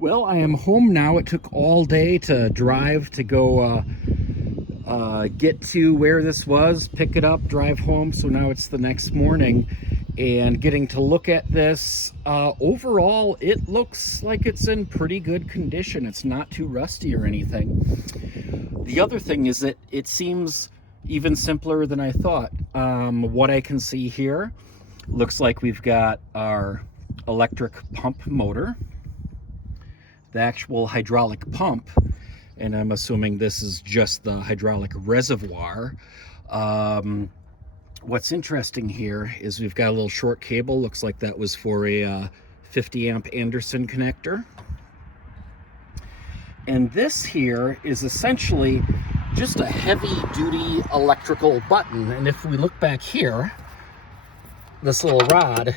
Well, I am home now. It took all day to drive to go get to where this was, pick it up, drive home. So now it's the next morning and getting to look at this. Overall, it looks like it's in pretty good condition. It's not too rusty or anything. The other thing is that it seems even simpler than I thought. What I can see here looks like we've got our electric pump motor, the actual hydraulic pump, and I'm assuming this is just the hydraulic reservoir. What's interesting here is we've got a little short cable. Looks like that was for a 50 amp Anderson connector. And this here is essentially just a heavy duty electrical button. And if we look back here, this little rod,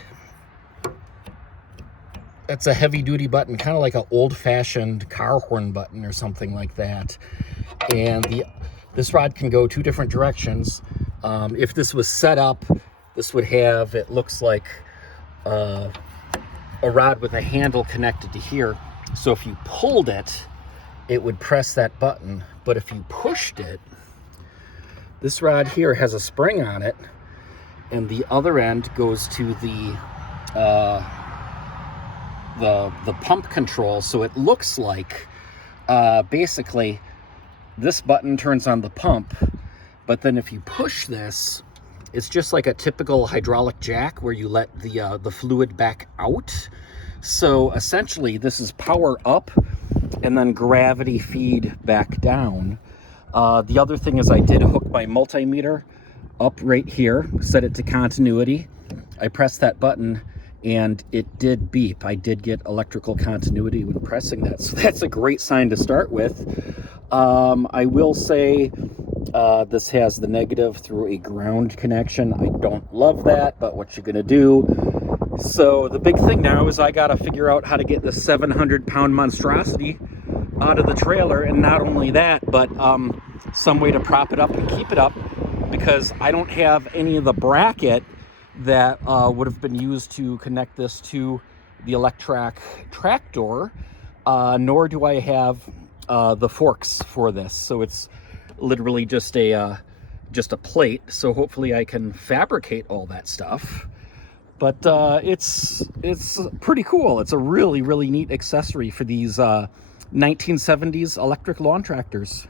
it's a heavy duty button, kind of like an old fashioned car horn button or something like that. And this rod can go two different directions. If this was set up, this would have, it looks like a rod with a handle connected to here. So if you pulled it, it would press that button. But if you pushed it, this rod here has a spring on it, and the other end goes to the pump control. So it looks like basically this button turns on the pump, but then if you push this, it's just like a typical hydraulic jack where you let the fluid back out. So essentially this is power up and then gravity feed back down. The other thing is I did hook my multimeter up right here, set it to continuity. I pressed that button and it did beep. I did get electrical continuity when pressing that. So that's a great sign to start with. I will say this has the negative through a ground connection. I don't love that, but what you're gonna do. So the big thing now is I gotta figure out how to get this 700-pound monstrosity out of the trailer. And not only that, but some way to prop it up and keep it up, because I don't have any of the bracket that would have been used to connect this to the Electrak tractor, nor do I have the forks for this. So it's literally just a plate. So hopefully I can fabricate all that stuff. But it's pretty cool. It's a really, really neat accessory for these 1970s electric lawn tractors.